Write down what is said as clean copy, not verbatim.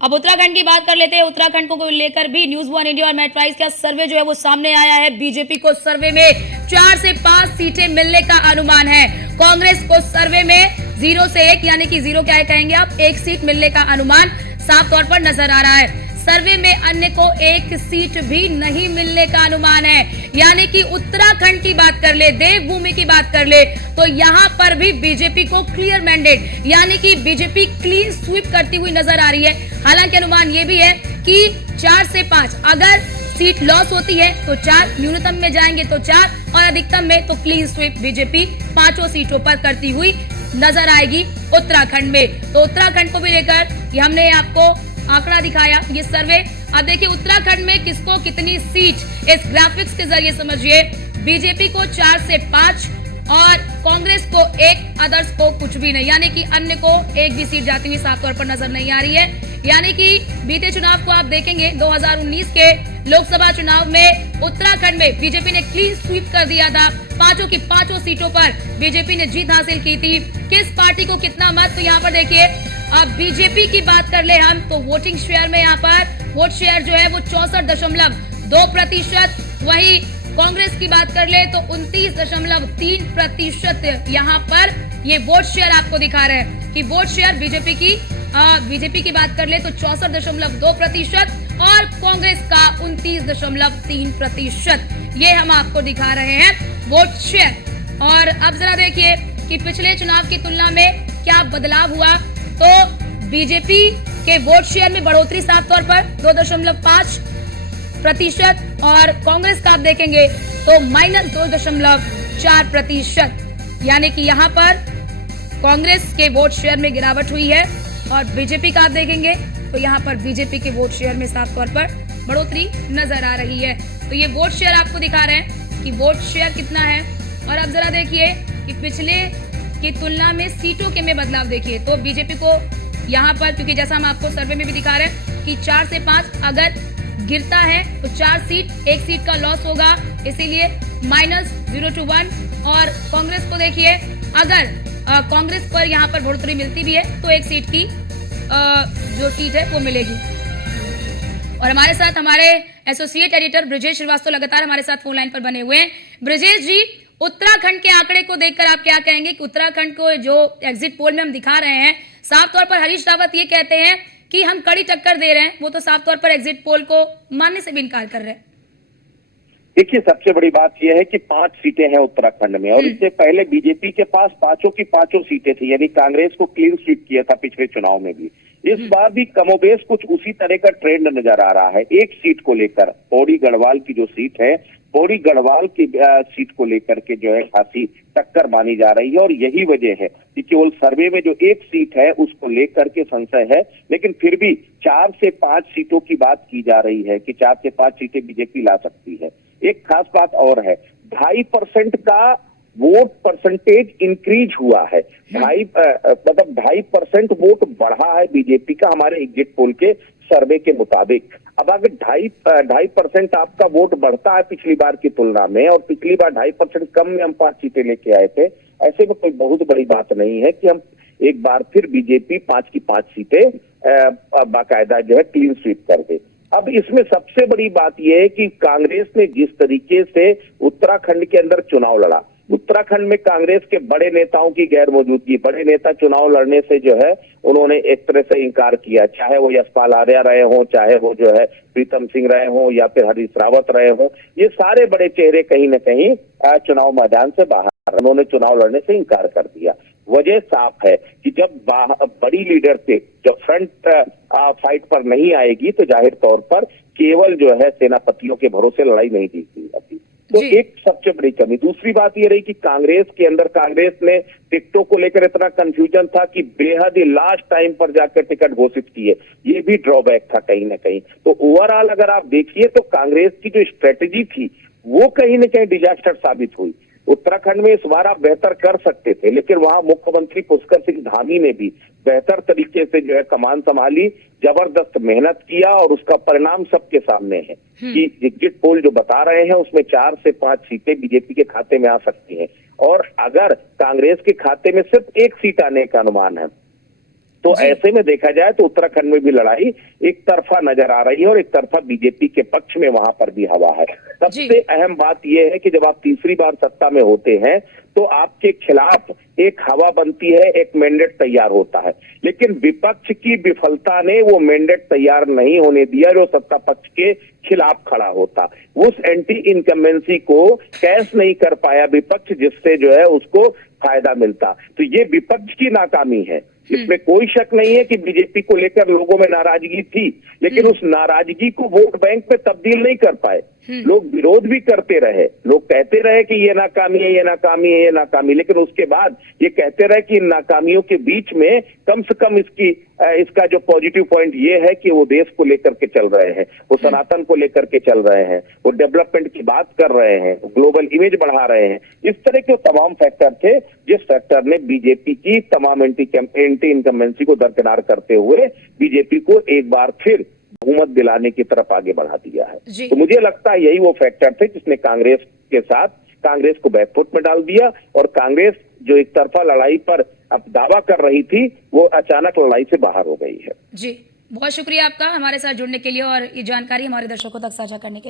अब उत्तराखंड की बात कर लेते हैं। उत्तराखंड को लेकर भी न्यूज वन इंडिया और मेट्राइज का सर्वे जो है वो सामने आया है। बीजेपी को सर्वे में 4 से 5 सीटें मिलने का अनुमान है। कांग्रेस को सर्वे में 0 से 1 यानी कि 0 क्या कहेंगे आप, 1 सीट मिलने का अनुमान साफ तौर पर नजर आ रहा है। सर्वे में अन्य को 1 सीट भी नहीं मिलने का अनुमान है। यानी कि उत्तराखंड की बात कर ले, देवभूमि की बात कर ले, तो यहां पर भी बीजेपी को क्लियर मैंडेट यानी कि बीजेपी क्लीन स्वीप करती हुई नजर आ रही है। हालांकि अनुमान यह भी है कि 4 से 5 अगर सीट लॉस होती है तो 4, न्यूनतम में जाएंगे तो 4 और अधिकतम में तो क्लीन स्वीप बीजेपी 5 सीटों पर करती हुई नजर आएगी उत्तराखंड में। तो उत्तराखंड को भी लेकर हमने आपको आंकड़ा दिखाया, ये सर्वे। अब देखिए उत्तराखंड में किसको कितनी सीट इस ग्राफिक्स के जरिए समझिए। बीजेपी को 4 से 5 और कांग्रेस को 1, अदर्स को कुछ भी नहीं, यानी कि अन्य को 1 भी सीट जाती हुई साफ तौर पर नजर नहीं आ रही है। यानी कि बीते चुनाव को आप देखेंगे 2019 के लोकसभा चुनाव में उत्तराखंड में बीजेपी ने क्लीन स्वीप कर दिया था। 5 की 5 सीटों पर बीजेपी ने जीत हासिल की थी। किस पार्टी को कितना मत, तो यहाँ पर देखिए अब बीजेपी की बात कर ले हम तो वोटिंग शेयर में यहाँ पर वोट शेयर जो है वो 64.2%। वही कांग्रेस की बात कर ले तो 29.3% यहाँ पर ये वोट शेयर आपको दिखा रहे हैं कि वोट शेयर बीजेपी की बात कर ले तो 64.2% और कांग्रेस का 29.3%। ये हम आपको दिखा रहे हैं वोट शेयर। और अब जरा देखिए कि पिछले चुनाव की तुलना में क्या बदलाव हुआ। तो बीजेपी के वोट शेयर में बढ़ोतरी साफ तौर पर 2.5% और कांग्रेस का आप देखेंगे तो -2.4%। यानी कि यहाँ पर कांग्रेस के वोट शेयर में गिरावट हुई है और बीजेपी का आप देखेंगे तो यहाँ पर बीजेपी के वोट शेयर में साफ तौर पर बढ़ोतरी नजर आ रही है। तो ये वोट शेयर आपको दिखा रहे हैं कि वोट शेयर कितना है। और अब जरा देखिए कि पिछले की तुलना में सीटों के में बदलाव देखिए तो बीजेपी को यहाँ पर, क्योंकि जैसा हम आपको सर्वे में भी दिखा रहे हैं कि 4 से 5 अगर गिरता है तो 4 सीट, 1 सीट का लॉस होगा, इसीलिए -0 to 1। और कांग्रेस को देखिए अगर कांग्रेस पर यहाँ पर बढ़ोतरी मिलती भी है तो 1 सीट की जो सीट है वो मिलेगी। और हमारे साथ हमारे एसोसिएट एडिटर ब्रजेश श्रीवास्तव लगातार हमारे साथ फोन लाइन पर बने हुए हैं। ब्रजेश जी, उत्तराखंड के आंकड़े को देखकर आप क्या कहेंगे कि उत्तराखंड को जो एग्जिट पोल में हम दिखा रहे हैं, साफ तौर पर हरीश रावत ये कहते हैं कि हम कड़ी टक्कर दे रहे हैं, वो तो साफ तौर पर एग्जिट पोल को मानने से भी इनकार कर रहे हैं। देखिए सबसे बड़ी बात यह है कि 5 सीटें हैं उत्तराखंड में और इससे पहले बीजेपी के पास 5 की 5 सीटें थी, यानी कांग्रेस को क्लीन स्वीप किया था पिछले चुनाव में भी। इस बार भी कमोबेश कुछ उसी तरह का ट्रेंड नजर आ रहा है। 1 सीट को लेकर पौड़ी गढ़वाल की जो सीट है, पौड़ी गढ़वाल की सीट को लेकर के जो है खासी टक्कर मानी जा रही है और यही वजह है कि केवल सर्वे में जो 1 सीट है उसको लेकर के संशय है। लेकिन फिर भी 4 से 5 सीटों की बात की जा रही है कि 4 से 5 सीटें बीजेपी ला सकती है। एक खास बात और है, 2.5% का वोट परसेंटेज इंक्रीज हुआ है। 2.5% वोट बढ़ा है बीजेपी का हमारे एग्जिट पोल के सर्वे के मुताबिक। अब अगर 2.5% आपका वोट बढ़ता है पिछली बार की तुलना में और पिछली बार 2.5% कम में हम 5 सीटें लेके आए थे, ऐसे में कोई बहुत बड़ी बात नहीं है कि हम एक बार फिर बीजेपी 5 की 5 सीटें बाकायदा जो है क्लीन स्वीप कर दे। अब इसमें सबसे बड़ी बात यह है कि कांग्रेस ने जिस तरीके से उत्तराखंड के अंदर चुनाव लड़ा, उत्तराखंड में कांग्रेस के बड़े नेताओं की गैर मौजूदगी, बड़े नेता चुनाव लड़ने से जो है उन्होंने एक तरह से इनकार किया, चाहे वो यशपाल आर्या रहे हों, चाहे वो जो है प्रीतम सिंह रहे हों या फिर हरीश रावत रहे हों, ये सारे बड़े चेहरे कहीं न कहीं चुनाव मैदान से बाहर, उन्होंने चुनाव लड़ने से इनकार कर दिया। वजह साफ है कि जब बड़ी लीडरशिप जब फ्रंट फाइट पर नहीं आएगी तो जाहिर तौर पर केवल जो है सेनापतियों के भरोसे लड़ाई नहीं जीती जाती। तो एक सबसे बड़ी कमी। दूसरी बात ये रही कि कांग्रेस के अंदर कांग्रेस ने टिकटों को लेकर इतना कंफ्यूजन था कि बेहद ही लास्ट टाइम पर जाकर टिकट घोषित किए, ये भी ड्रॉबैक था कहीं ना कहीं। तो ओवरऑल अगर आप देखिए तो कांग्रेस की जो स्ट्रेटेजी थी वो कहीं ना कहीं डिजास्टर साबित हुई। उत्तराखंड में इस बार आप बेहतर कर सकते थे, लेकिन वहां मुख्यमंत्री पुष्कर सिंह धामी ने भी बेहतर तरीके से जो है कमान संभाली, जबरदस्त मेहनत किया और उसका परिणाम सबके सामने है कि एग्जिट पोल जो बता रहे हैं उसमें 4 से 5 सीटें बीजेपी के खाते में आ सकती हैं और अगर कांग्रेस के खाते में सिर्फ 1 सीट आने का अनुमान है तो जी। ऐसे में देखा जाए तो उत्तराखंड में भी लड़ाई एक तरफा नजर आ रही है और एक तरफा बीजेपी के पक्ष में वहां पर भी हवा है। सबसे अहम बात यह है कि जब आप तीसरी बार सत्ता में होते हैं तो आपके खिलाफ एक हवा बनती है, एक मैंडेट तैयार होता है, लेकिन विपक्ष की विफलता ने वो मैंडेट तैयार नहीं होने दिया जो सत्ता पक्ष के खिलाफ खड़ा होता। उस एंटी इनकम्बेंसी को कैश नहीं कर पाया विपक्ष, जिससे जो है उसको फायदा मिलता। तो ये विपक्ष की नाकामी है, इसमें कोई शक नहीं है कि बीजेपी को लेकर लोगों में नाराजगी थी, लेकिन उस नाराजगी को वोट बैंक में तब्दील नहीं कर पाए। लोग विरोध भी करते रहे, लोग कहते रहे कि ये नाकामी है, ये नाकामी है, ये नाकामी, लेकिन उसके बाद ये कहते रहे कि इन नाकामियों के बीच में कम से कम इसका जो पॉजिटिव पॉइंट ये है कि वो देश को लेकर के चल रहे हैं, वो सनातन को लेकर के चल रहे हैं, वो डेवलपमेंट की बात कर रहे हैं, वो ग्लोबल इमेज बढ़ा रहे हैं। इस तरह के तमाम फैक्टर थे जिस फैक्टर ने बीजेपी की तमाम एंटी इनकम्बेंसी को दरकिनार करते हुए बीजेपी को एक बार फिर बहुमत दिलाने की तरफ आगे बढ़ा दिया है। तो मुझे लगता है यही वो फैक्टर थे जिसने कांग्रेस को बैकफुट में डाल दिया और कांग्रेस जो एक तरफा लड़ाई पर अब दावा कर रही थी वो अचानक लड़ाई से बाहर हो गई है। जी, बहुत शुक्रिया आपका हमारे साथ जुड़ने के लिए और ये जानकारी हमारे दर्शकों तक साझा करने के लिए।